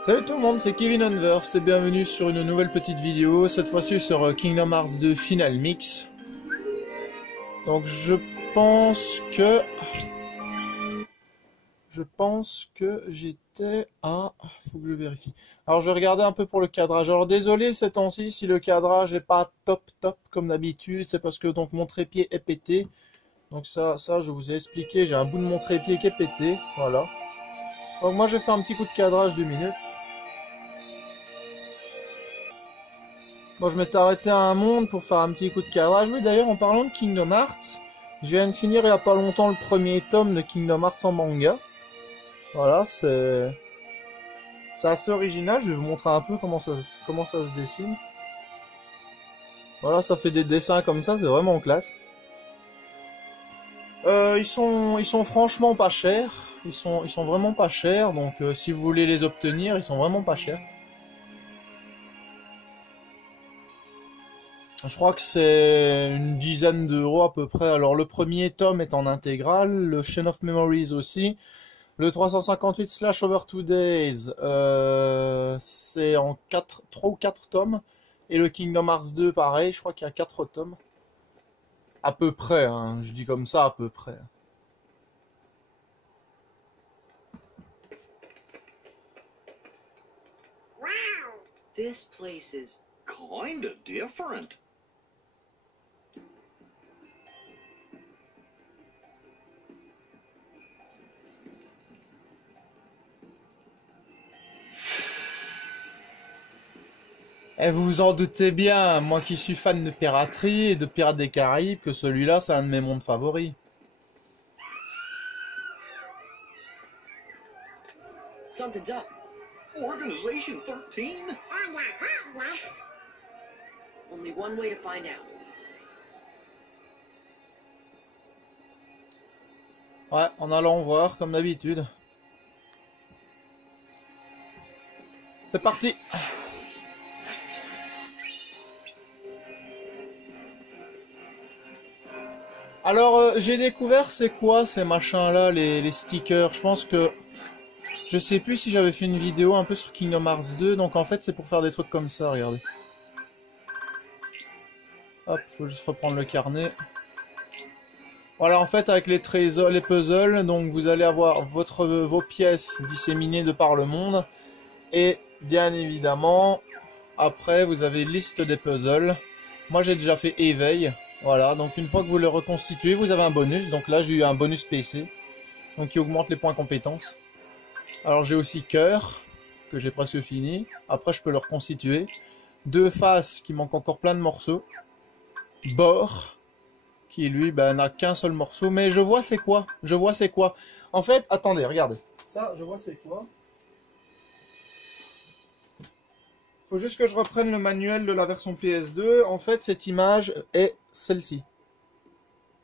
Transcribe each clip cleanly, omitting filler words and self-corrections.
Salut tout le monde, c'est Kevin Unverse et bienvenue sur une nouvelle petite vidéo, cette fois-ci sur Kingdom Hearts 2 Final Mix. Donc je pense que j'étais à... faut que je vérifie. Alors je vais regarder un peu pour le cadrage. Alors désolé ces temps-ci si le cadrage est pas top comme d'habitude, c'est parce que donc mon trépied est pété. Donc ça je vous ai expliqué, j'ai un bout de mon trépied qui est pété, voilà. Donc moi je vais faire un petit coup de cadrage d'1 minute. Bon, je m'étais arrêté à un monde pour faire un petit coup de cadrage. Oui, d'ailleurs, en parlant de Kingdom Hearts, je viens de finir il n'y a pas longtemps le premier tome de Kingdom Hearts en manga. Voilà, c'est assez original. Je vais vous montrer un peu comment ça se dessine. Voilà, ça fait des dessins comme ça, c'est vraiment classe. Ils sont franchement pas chers. Ils sont vraiment pas chers. Donc, si vous voulez les obtenir, ils sont vraiment pas chers. Je crois que c'est une dizaine d'euros à peu près. Alors le premier tome est en intégrale, le Chain of Memories aussi. Le 358 / Over 2 Days, c'est en 3 ou 4 tomes. Et le Kingdom Hearts 2, pareil, je crois qu'il y a 4 tomes. À peu près, hein, je dis comme ça, à peu près. Wow! This place is kind of different. Et vous vous en doutez bien, moi qui suis fan de piraterie et de Pirates des Caraïbes, que celui-là c'est un de mes mondes favoris. something's up. Organization 13? Only one way to find out. Ouais, en allant voir comme d'habitude. C'est parti. Alors, j'ai découvert c'est quoi ces machins-là, les stickers. Je pense que... Je sais plus si j'avais fait une vidéo un peu sur Kingdom Hearts 2. Donc en fait, c'est pour faire des trucs comme ça, regardez. Hop, faut juste reprendre le carnet. Voilà, en fait, avec les trésors, les puzzles, donc vous allez avoir vos pièces disséminées de par le monde. Et bien évidemment, après, vous avez liste des puzzles. Moi, j'ai déjà fait éveil. Voilà, donc une fois que vous le reconstituez, vous avez un bonus. Donc là, j'ai eu un bonus PC, donc qui augmente les points compétences. Alors j'ai aussi cœur, que j'ai presque fini. Après, je peux le reconstituer. 2 faces, qui manquent encore plein de morceaux. Bord, qui lui, ben, n'a qu'un seul morceau. Mais je vois c'est quoi. Je vois c'est quoi. En fait, attendez, regardez. Ça, je vois c'est quoi. Faut juste que je reprenne le manuel de la version PS2. En fait, cette image est celle-ci.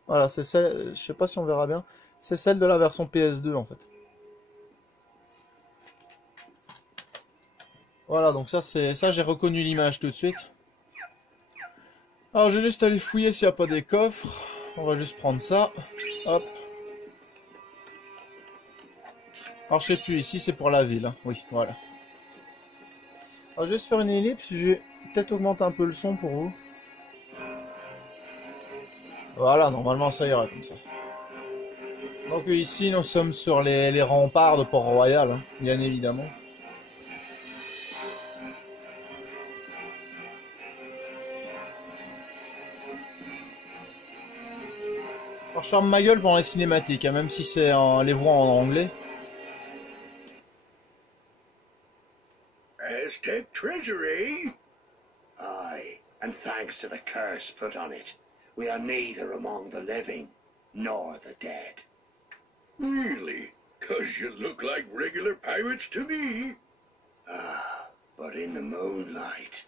Voilà, c'est celle, je sais pas si on verra bien. C'est celle de la version PS2 en fait. Voilà, donc ça c'est ça, j'ai reconnu l'image tout de suite. Alors, je vais juste aller fouiller s'il n'y a pas des coffres. On va juste prendre ça. Hop. Alors, je sais plus, ici c'est pour la ville. Hein. Oui, voilà. Alors, juste faire une ellipse, j'ai peut-être augmenté un peu le son pour vous. Voilà, normalement ça ira comme ça. Donc ici nous sommes sur les remparts de Port-Royal, hein, bien évidemment. Alors je ferme ma gueule pendant les cinématiques, hein, même si c'est les voix en anglais. Aztec treasury? Aye, and thanks to the curse put on it, we are neither among the living nor the dead. Really? 'Cause you look like regular pirates to me. Ah, but in the moonlight.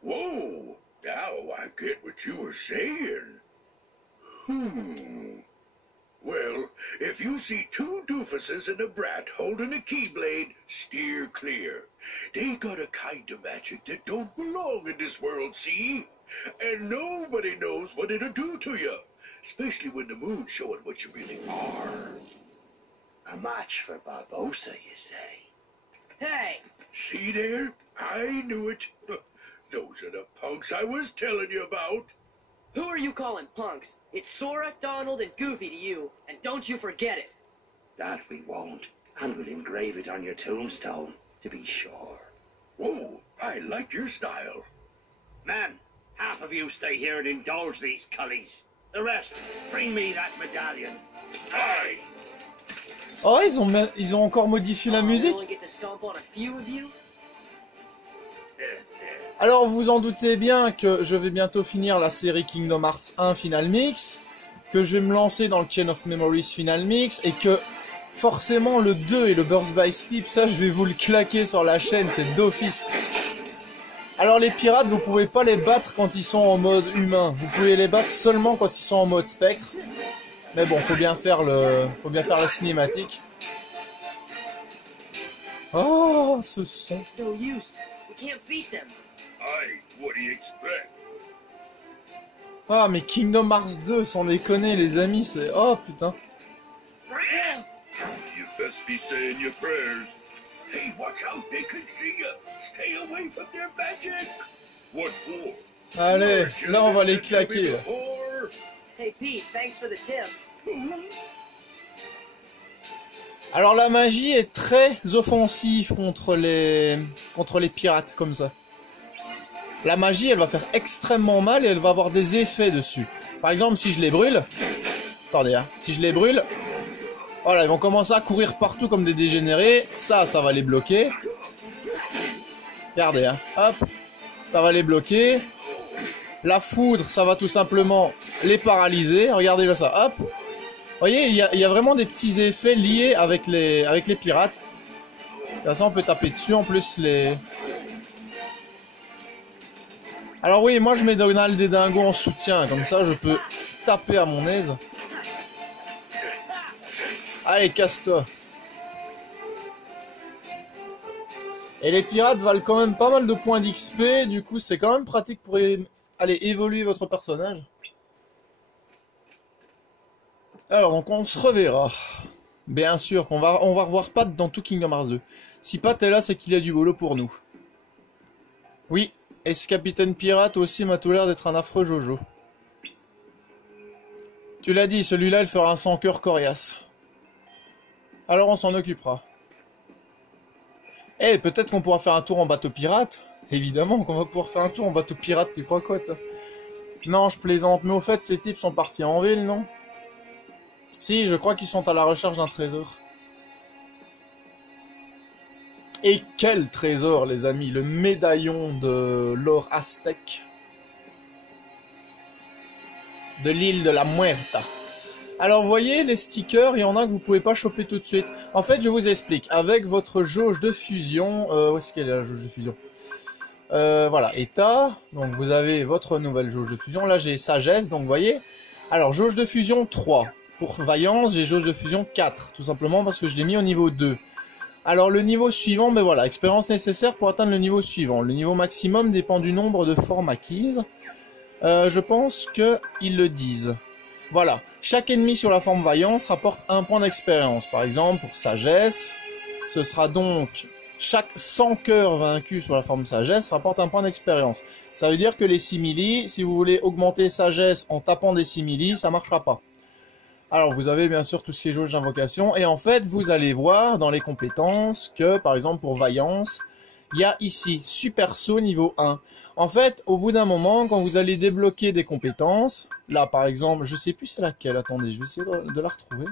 Whoa, now I get what you were saying. Well, if you see 2 doofuses and a brat holding a keyblade, steer clear. They got a kind of magic that don't belong in this world, see? And nobody knows what it'll do to you, especially when the moon's showing what you really are. A match for Barbosa, you say? Hey! See there? I knew it. Those are the punks I was telling you about. Who are you calling punks? It's Sora, Donald, and Goofy to you, and don't you forget it. That we won't. And we'll engrave it on your tombstone, to be sure. Whoa, I like your style. Men, half of you stay here and indulge these cullies. The rest, bring me that medallion. Aye. Oh, ils ont encore modifié la Oh, I musique. only get to stomp on a few of you? Alors vous vous en doutez bien que je vais bientôt finir la série Kingdom Hearts 1 Final Mix, que je vais me lancer dans le Chain of Memories Final Mix, et que forcément le 2 et le Birth by Sleep, ça je vais vous le claquer sur la chaîne, c'est d'office. Alors les pirates, vous pouvez pas les battre quand ils sont en mode humain, vous pouvez les battre seulement quand ils sont en mode spectre. Mais bon, faut bien faire la cinématique. Oh, ce son. It's no use. We can't beat them. Aye, what do you expect? Ah, mais Kingdom Hearts 2, sans déconner les amis, c'est... Oh putain. You best be saying your prayers. Hey, watch out, they could see you. Stay away from their magic. What for? Allez, là on va les claquer. Là. Hey Pete, thanks for the tip. Alors la magie est très offensive contre les pirates comme ça. La magie, elle va faire extrêmement mal et elle va avoir des effets dessus. Par exemple, si je les brûle... Attendez, hein. Si je les brûle... Voilà, ils vont commencer à courir partout comme des dégénérés. Ça va les bloquer. Regardez, hein. Hop. Ça va les bloquer. La foudre, ça va tout simplement les paralyser. Regardez ça, hop. Vous voyez, il y a vraiment des petits effets liés avec les pirates. Comme ça, on peut taper dessus. En plus, les... Alors oui, moi je mets Donald et Dingo en soutien. Comme ça, je peux taper à mon aise. Allez, casse-toi. Et les pirates valent quand même pas mal de points d'XP. Du coup, c'est quand même pratique pour aller évoluer votre personnage. Alors, donc on se reverra. Bien sûr qu'on va revoir Pat dans tout Kingdom Hearts 2. Si Pat est là, c'est qu'il y a du boulot pour nous. Oui, et ce capitaine pirate aussi m'a tout l'air d'être un affreux Jojo. Tu l'as dit, celui-là, il fera un sans cœur coriace. Alors on s'en occupera. Eh, peut-être qu'on pourra faire un tour en bateau pirate. Évidemment qu'on va pouvoir faire un tour en bateau pirate, tu crois quoi, toi? Non, je plaisante, mais au fait, ces types sont partis en ville, non? Si, je crois qu'ils sont à la recherche d'un trésor. Et quel trésor, les amis! Le médaillon de l'or aztèque. De l'île de la Muerta. Alors, vous voyez, les stickers, il y en a que vous pouvez pas choper tout de suite. En fait, je vous explique. Avec votre jauge de fusion... où est-ce qu'elle est, la jauge de fusion? Voilà, état. Donc, vous avez votre nouvelle jauge de fusion. Là, j'ai sagesse, donc vous voyez. Alors, jauge de fusion 3. Pour vaillance, j'ai jauge de fusion 4. Tout simplement parce que je l'ai mis au niveau 2. Alors, le niveau suivant, ben voilà. Expérience nécessaire pour atteindre le niveau suivant. Le niveau maximum dépend du nombre de formes acquises. Je pense qu'ils le disent. Voilà. Chaque ennemi sur la forme vaillance rapporte 1 point d'expérience. Par exemple, pour sagesse, ce sera donc chaque 100 cœurs vaincus sur la forme sagesse rapporte 1 point d'expérience. Ça veut dire que les simili, si vous voulez augmenter sagesse en tapant des simili, ça marchera pas. Alors, vous avez bien sûr tout ce qui est jauge d'invocation. Et en fait, vous allez voir dans les compétences que, par exemple, pour vaillance, il y a ici super saut niveau 1. En fait, au bout d'un moment, quand vous allez débloquer des compétences, là par exemple, je sais plus c'est laquelle, attendez, je vais essayer de la retrouver.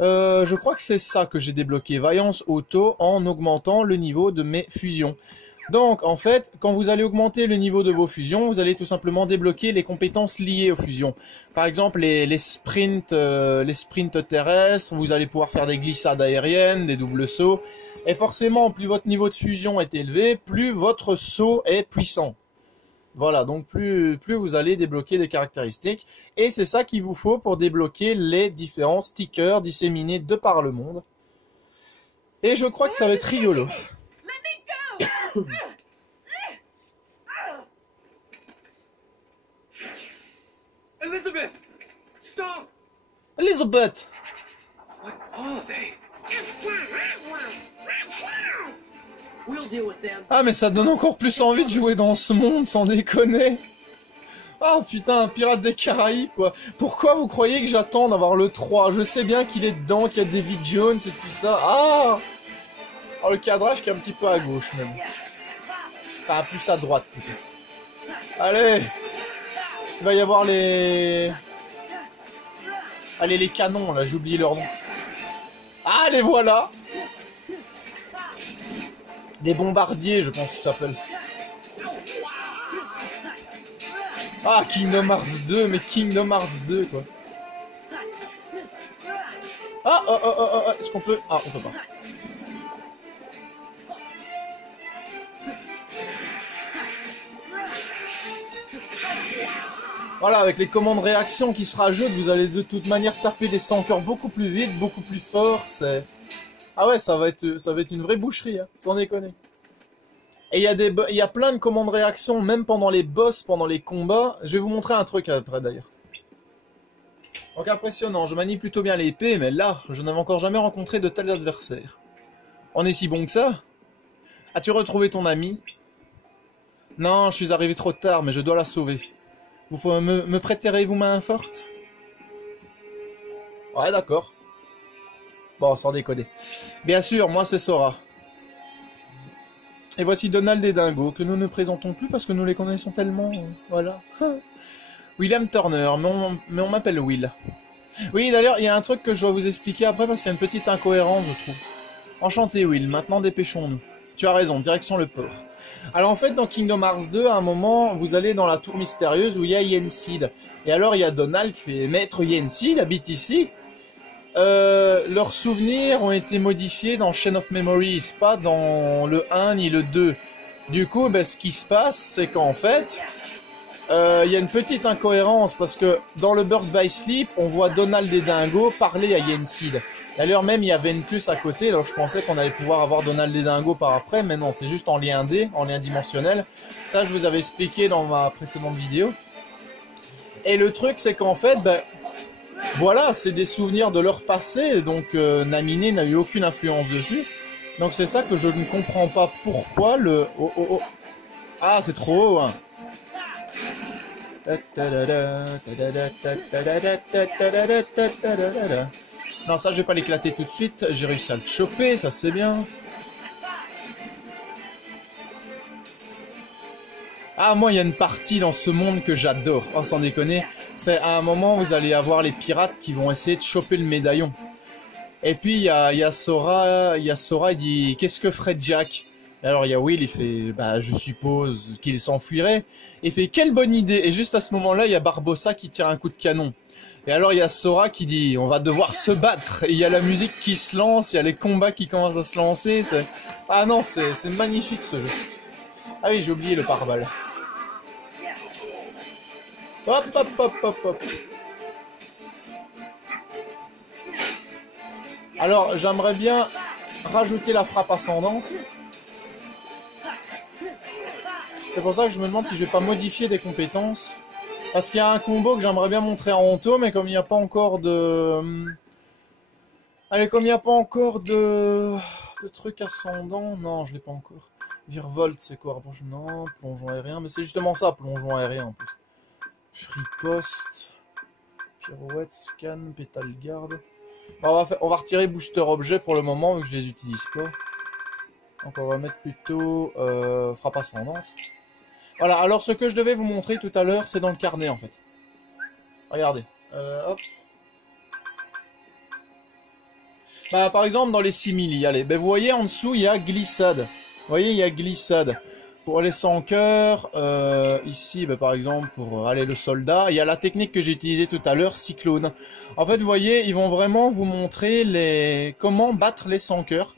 Je crois que c'est ça que j'ai débloqué, Vaillance Auto, en augmentant le niveau de mes fusions. Donc en fait, quand vous allez augmenter le niveau de vos fusions, vous allez tout simplement débloquer les compétences liées aux fusions. Par exemple, les sprints terrestres, vous allez pouvoir faire des glissades aériennes, des doubles sauts. Et forcément, plus votre niveau de fusion est élevé, plus votre saut est puissant. Voilà, donc plus vous allez débloquer des caractéristiques. Et c'est ça qu'il vous faut pour débloquer les différents stickers disséminés de par le monde. Et je crois que ça va être rigolo. Elizabeth! Stop! Elizabeth! What are they? We'll deal with them. Ah mais ça donne encore plus envie de jouer dans ce monde, sans déconner. Ah putain, un pirate des Caraïbes quoi. Pourquoi vous croyez que j'attends d'avoir le 3? Je sais bien qu'il est dedans, qu'il y a David Jones et tout ça. Ah! Alors le cadrage qui est un petit peu à gauche même. Enfin plus à droite plutôt. Allez! Il va y avoir les... Allez les canons là, j'ai oublié leur nom. Ah les voilà! Les bombardiers, je pense qu'ils s'appellent. Ah, Kingdom Hearts 2, mais Kingdom Hearts 2, quoi. Ah, est-ce qu'on peut... Ah, on peut pas. Voilà, avec les commandes réaction qui se rajoutent, vous allez de toute manière taper les 100 cœurs beaucoup plus vite, beaucoup plus fort, c'est... Ah ouais, ça va être une vraie boucherie, hein, sans déconner. Et il y a plein de commandes réaction, même pendant les boss, pendant les combats. Je vais vous montrer un truc après d'ailleurs. Donc impressionnant, je manie plutôt bien l'épée, mais là, je n'avais encore jamais rencontré de tels adversaires. On est si bon que ça? As-tu retrouvé ton ami? Non, je suis arrivé trop tard, mais je dois la sauver. Vous pouvez me prêterez-vous main forte? Ouais, d'accord. Bon, sans déconner. Bien sûr, moi c'est Sora. Et voici Donald et Dingo, que nous ne présentons plus parce que nous les connaissons tellement. Voilà. William Turner, mais on m'appelle Will. Oui, d'ailleurs, il y a un truc que je dois vous expliquer après parce qu'il y a une petite incohérence, je trouve. Enchanté Will, maintenant dépêchons-nous. Tu as raison, direction le port. Alors en fait, dans Kingdom Hearts 2, à un moment, vous allez dans la tour mystérieuse où il y a Yensid. Et alors, il y a Donald qui fait « Maître Yensid habite ici ?» Leurs souvenirs ont été modifiés dans Chain of Memories, pas dans le 1 ni le 2. Du coup, ben, ce qui se passe, c'est qu'en fait, y a une petite incohérence, parce que dans le Birth by Sleep, on voit Donald et Dingo parler à Yensid. D'ailleurs, même il y a Ventus à côté, alors je pensais qu'on allait pouvoir avoir Donald et Dingo par après, mais non, c'est juste en lien D, en lien dimensionnel. Ça, je vous avais expliqué dans ma précédente vidéo. Et le truc, c'est qu'en fait, ben... voilà, c'est des souvenirs de leur passé, donc Naminé n'a eu aucune influence dessus. Donc c'est ça que je ne comprends pas pourquoi le... Oh, oh, oh. Ah, c'est trop haut, hein. Non, ça je vais pas l'éclater tout de suite, j'ai réussi à le choper, ça c'est bien. Ah, moi, il y a une partie dans ce monde que j'adore. Oh, sans déconner. C'est à un moment, vous allez avoir les pirates qui vont essayer de choper le médaillon. Et puis, il y a Sora, il dit, qu'est-ce que ferait Jack? Et alors, il y a Will, il fait, bah, je suppose qu'il s'enfuirait. Il fait, quelle bonne idée. Et juste à ce moment-là, il y a Barbossa qui tire un coup de canon. Et alors, il y a Sora qui dit, on va devoir se battre. Et il y a la musique qui se lance, il y a les combats qui commencent à se lancer. Ah non, c'est magnifique, ce jeu. Ah oui, j'ai oublié le pare-balles. Hop, hop, hop, hop, hop. Alors, j'aimerais bien rajouter la frappe ascendante. C'est pour ça que je me demande si je vais pas modifier des compétences. Parce qu'il y a un combo que j'aimerais bien montrer en honto, mais comme il n'y a pas encore de... Allez, comme il n'y a pas encore de trucs ascendants... Non, je l'ai pas encore. Virevolt, c'est quoi? Non, plongeon aérien, mais c'est justement ça, plongeon aérien en plus. Riposte, pirouette, scan, pétale garde. Bon, on va retirer booster objet pour le moment, vu que je les utilise pas. Donc on va mettre plutôt frappe ascendante. Voilà, alors ce que je devais vous montrer tout à l'heure, c'est dans le carnet en fait. Regardez, hop. Bah, par exemple, dans les simili, allez, ben, vous voyez en dessous, il y a glissade. Vous voyez, il y a glissade. Pour les 100 cœurs, ici, ben, par exemple, pour aller le soldat, il y a la technique que j'ai utilisée tout à l'heure, cyclone. En fait, vous voyez, ils vont vraiment vous montrer comment battre les 100 cœurs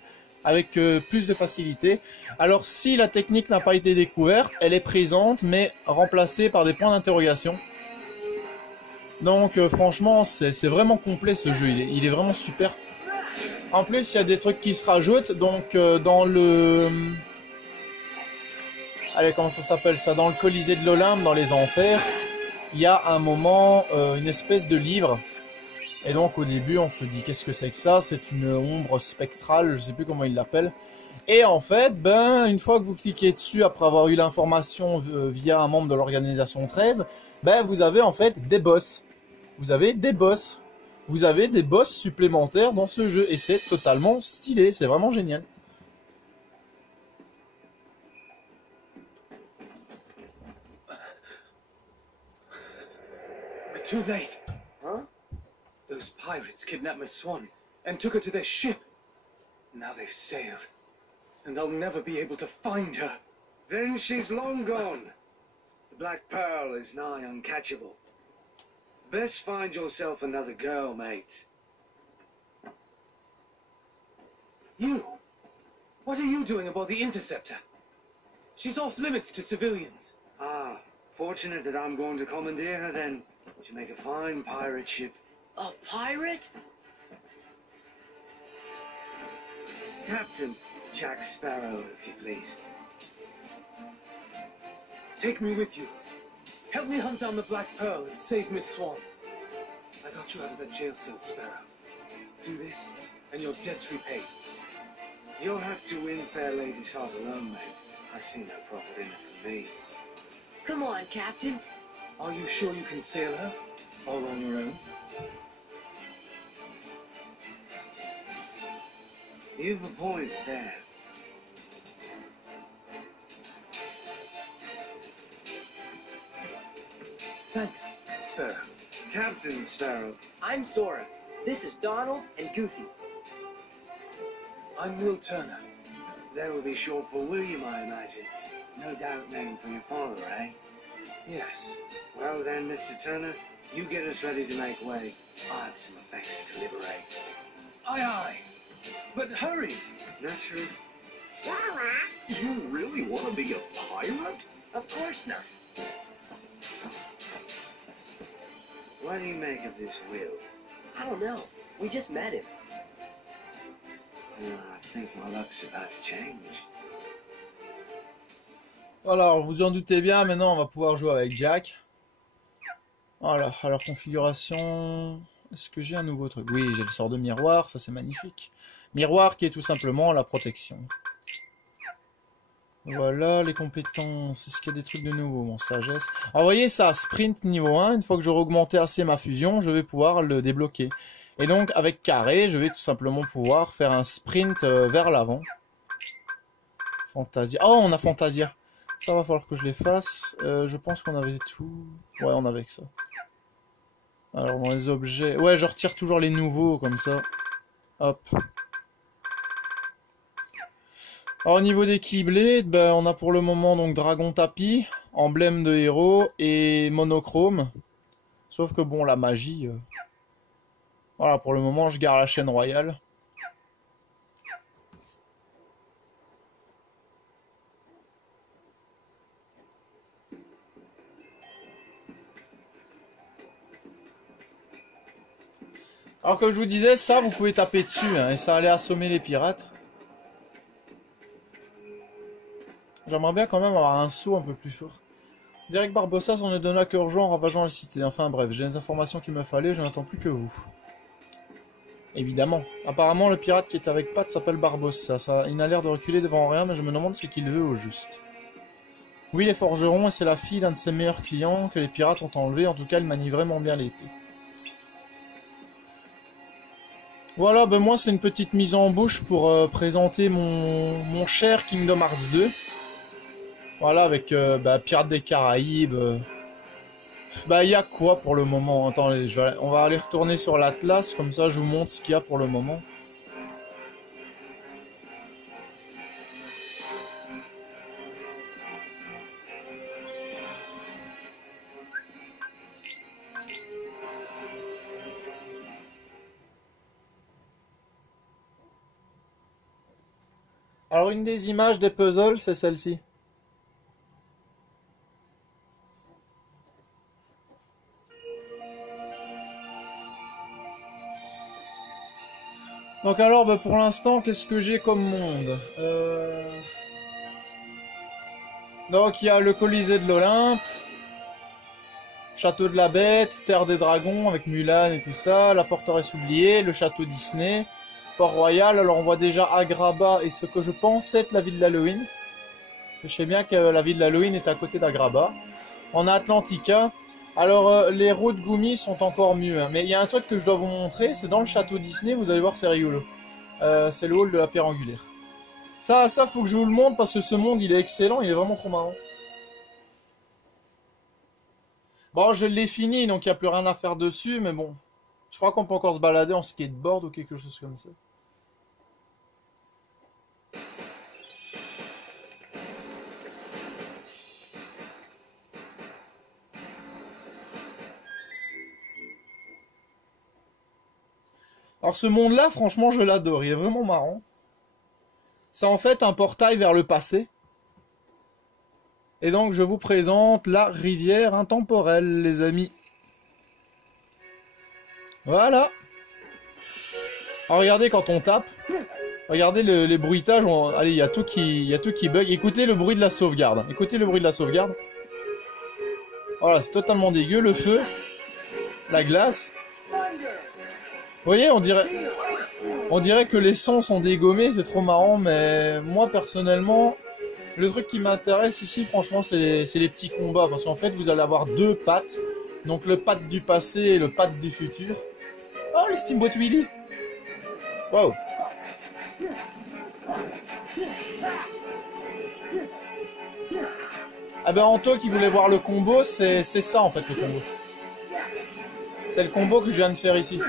avec plus de facilité. Alors, si la technique n'a pas été découverte, elle est présente, mais remplacée par des points d'interrogation. Donc, franchement, c'est vraiment complet ce jeu, il est vraiment super. En plus, il y a des trucs qui se rajoutent, donc dans le... Allez, comment ça s'appelle ça? Dans le Colisée de l'Olympe, dans les enfers, il y a un moment une espèce de livre. Et donc au début on se dit qu'est-ce que c'est que ça? C'est une ombre spectrale, je sais plus comment ils l'appellent. Et en fait, ben une fois que vous cliquez dessus après avoir eu l'information via un membre de l'organisation 13, ben vous avez en fait des boss. Vous avez des boss. Vous avez des boss supplémentaires dans ce jeu et c'est totalement stylé, c'est vraiment génial. Too late. Huh? Those pirates kidnapped Miss Swan and took her to their ship. Now they've sailed, and I'll never be able to find her. Then she's long gone. The Black Pearl is nigh uncatchable. Best find yourself another girl, mate. You? What are you doing aboard the Interceptor? She's off limits to civilians. Ah, fortunate that I'm going to commandeer her then. She'll make a fine pirate ship. A pirate? Captain Jack Sparrow, if you please. Take me with you. Help me hunt down the Black Pearl and save Miss Swan. I got you out of that jail cell, Sparrow. Do this, and your debt's repaid. You'll have to win fair lady's heart alone, mate. I see no profit in it for me. Come on, Captain. Are you sure you can sail her? All on your own? You've a point there. Thanks, Sparrow. Captain Sparrow. I'm Sora. This is Donald and Goofy. I'm Will Turner. That would be short for William, I imagine. No doubt named for your father, eh? Yes. Well then, Mr. Turner, you get us ready to make way. I have some effects to liberate. Aye, aye. But hurry! Naturally. Sora, you really want to be a pirate? Of course not. What do you make of this Will? I don't know. We just met him. I think my luck's about to change. Voilà, alors vous en doutez bien, maintenant on va pouvoir jouer avec Jack. Voilà, alors configuration... Est-ce que j'ai un nouveau truc? Oui, j'ai le sort de miroir, ça c'est magnifique. Miroir qui est tout simplement la protection. Voilà, les compétences. Est-ce qu'il y a des trucs de nouveau? Mon sagesse. Alors vous voyez ça, sprint niveau 1, une fois que j'aurai augmenté assez ma fusion, je vais pouvoir le débloquer. Et donc avec carré, je vais tout simplement pouvoir faire un sprint vers l'avant. Fantasia. Oh, on a Fantasia. Ça va falloir que je les fasse. Je pense qu'on avait tout. Ouais, on avait que ça. Alors dans les objets... Ouais, je retire toujours les nouveaux comme ça. Hop. Alors au niveau des Keyblades, ben, on a pour le moment donc Dragon Tapis, emblème de héros et monochrome. Sauf que bon, la magie... Voilà, pour le moment je garde la chaîne royale. Alors comme je vous disais, ça vous pouvez taper dessus hein, et ça allait assommer les pirates. J'aimerais bien quand même avoir un saut un peu plus fort. Derek Barbossa s'en est donné à cœur joie en ravageant la cité. Enfin bref, j'ai les informations qu'il me fallait, je n'attends plus que vous. Évidemment. Apparemment le pirate qui est avec Pat s'appelle Barbossa. Il n'a l'air de reculer devant rien, mais je me demande ce qu'il veut au juste. Oui, les forgerons, et c'est la fille d'un de ses meilleurs clients que les pirates ont enlevé. En tout cas, il manie vraiment bien l'épée. Voilà, ben moi c'est une petite mise en bouche pour présenter mon cher Kingdom Hearts 2. Voilà, avec Pirates des Caraïbes. Bah, il y a quoi pour le moment? Attendez, on va aller retourner sur l'Atlas, comme ça je vous montre ce qu'il y a pour le moment. Alors une des images des puzzles, c'est celle-ci. Donc alors, bah, pour l'instant, qu'est-ce que j'ai comme monde? Donc il y a le Colisée de l'Olympe, Château de la Bête, Terre des Dragons avec Mulan et tout ça, la forteresse oubliée, le château Disney, Port-Royal. Alors on voit déjà Agrabah et ce que je pense être la ville d'Halloween. Parce que je sais bien que la ville d'Halloween est à côté d'Agrabah. On a Atlantica. Alors les routes Gumi sont encore mieux. Hein. Mais il y a un truc que je dois vous montrer, c'est dans le château Disney, vous allez voir c'est rigolo. C'est le hall de la pierre angulaire. Ça faut que je vous le montre parce que ce monde il est excellent, il est vraiment trop marrant. Bon, je l'ai fini, donc il n'y a plus rien à faire dessus, mais bon. Je crois qu'on peut encore se balader en skateboard ou quelque chose comme ça. Alors ce monde-là, franchement, je l'adore, il est vraiment marrant. C'est en fait un portail vers le passé. Et donc je vous présente la rivière intemporelle, les amis. Voilà. Alors regardez quand on tape. Regardez les bruitages. Allez, il y a tout qui bug. Écoutez le bruit de la sauvegarde. Écoutez le bruit de la sauvegarde. Voilà, c'est totalement dégueu. Le feu. La glace. Vous voyez, on dirait que les sons sont dégommés. C'est trop marrant. Mais moi, personnellement... Le truc qui m'intéresse ici, franchement, c'est les petits combats. Parce qu'en fait, vous allez avoir deux pattes. Donc le patte du passé et le patte du futur. Oh, le Steamboat Willie. Wow. Ah ben Anto qui voulait voir le combo, c'est ça en fait le combo. C'est le combo que je viens de faire ici.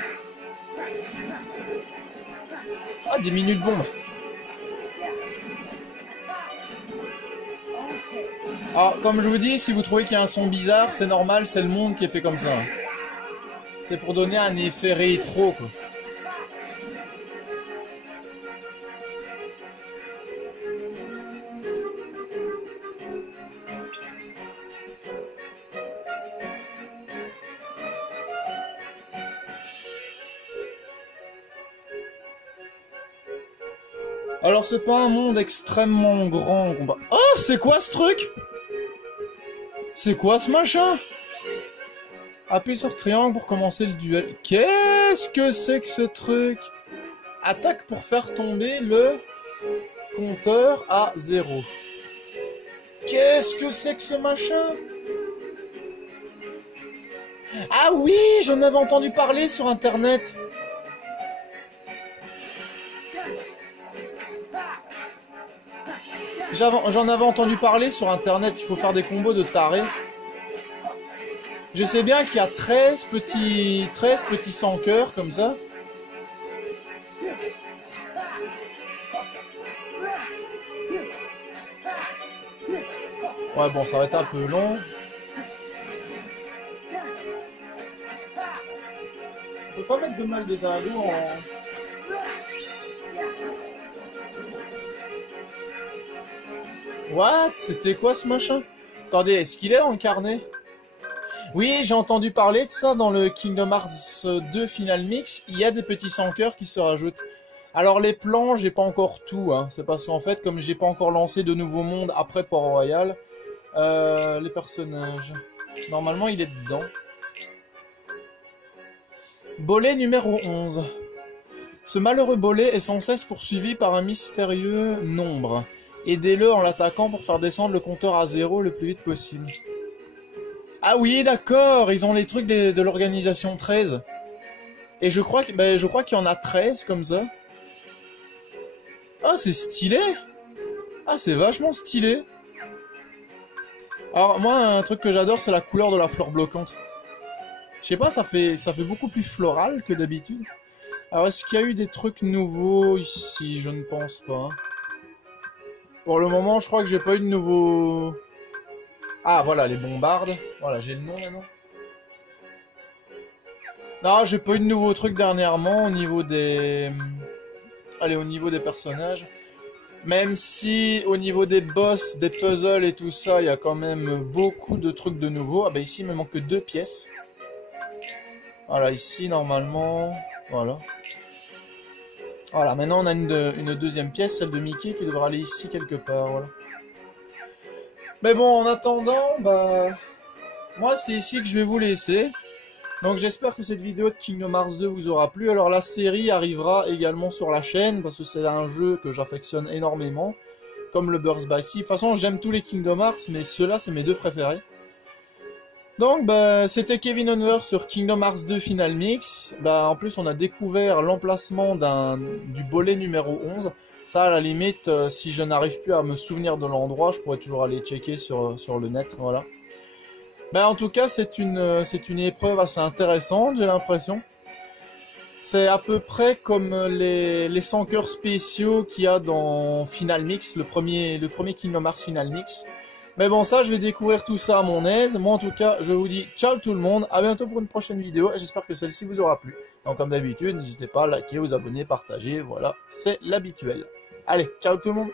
Ah, des minutes bombes. Alors, comme je vous dis, si vous trouvez qu'il y a un son bizarre, c'est normal, c'est le monde qui est fait comme ça. C'est pour donner un effet rétro, quoi. Alors, c'est pas un monde extrêmement grand. Oh, c'est quoi ce truc ? C'est quoi ce machin? Appuie sur triangle pour commencer le duel. Qu'est-ce que c'est que ce truc? Attaque pour faire tomber le compteur à 0. Qu'est-ce que c'est que ce machin? Ah oui, j'en avais entendu parler sur internet. J'en avais entendu parler sur internet, il faut faire des combos de tarés. Je sais bien qu'il y a 13 petits sans cœur comme ça. Ouais bon, ça va être un peu long. On peut pas mettre de mal des dragons en... What? C'était quoi ce machin? Attendez, est-ce qu'il est incarné? Oui, j'ai entendu parler de ça dans le Kingdom Hearts 2 Final Mix. Il y a des petits sans cœur qui se rajoutent. Alors les plans, j'ai pas encore tout. Hein. C'est parce qu'en fait, comme j'ai pas encore lancé de nouveaux mondes après Port-Royal, les personnages... Normalement, il est dedans. Bolet numéro 11. Ce malheureux bolet est sans cesse poursuivi par un mystérieux nombre. Aidez-le en l'attaquant pour faire descendre le compteur à 0 le plus vite possible. Ah oui, d'accord, ils ont les trucs de l'organisation 13. Et je crois qu'il y en a 13 comme ça. Ah, c'est stylé. Ah, c'est vachement stylé. Alors, moi, un truc que j'adore, c'est la couleur de la fleur bloquante. Je sais pas, ça fait beaucoup plus floral que d'habitude. Alors, est-ce qu'il y a eu des trucs nouveaux ici? Je ne pense pas. Pour le moment, je crois que j'ai pas eu de nouveaux... Ah, voilà, les bombardes. Voilà, j'ai le nom maintenant. Non, j'ai pas eu de nouveaux trucs dernièrement au niveau des... Allez, au niveau des personnages. Même si au niveau des boss, des puzzles et tout ça, il y a quand même beaucoup de trucs de nouveaux. Ah bah ici, il me manque que 2 pièces. Voilà, ici, normalement... Voilà. Voilà, maintenant on a une deuxième pièce, celle de Mickey, qui devra aller ici quelque part, voilà. Mais bon, en attendant, bah... moi c'est ici que je vais vous laisser. Donc j'espère que cette vidéo de Kingdom Hearts 2 vous aura plu. Alors la série arrivera également sur la chaîne parce que c'est un jeu que j'affectionne énormément. Comme le Birth by Sleep. De toute façon j'aime tous les Kingdom Hearts mais ceux-là c'est mes deux préférés. Donc bah, c'était Kevin Hunter sur Kingdom Hearts 2 Final Mix. Bah, en plus on a découvert l'emplacement du bolet numéro 11. Ça à la limite si je n'arrive plus à me souvenir de l'endroit je pourrais toujours aller checker sur le net. Voilà. Ben, en tout cas, c'est une épreuve assez intéressante, j'ai l'impression. C'est à peu près comme les 100 cœurs spéciaux qu'il y a dans Final Mix, le premier Kingdom Hearts Final Mix. Mais bon, ça, je vais découvrir tout ça à mon aise. Moi, en tout cas, je vous dis ciao tout le monde, à bientôt pour une prochaine vidéo, et j'espère que celle-ci vous aura plu. Donc, comme d'habitude, n'hésitez pas à liker, vous abonner, partager, voilà, c'est l'habituel. Allez, ciao tout le monde!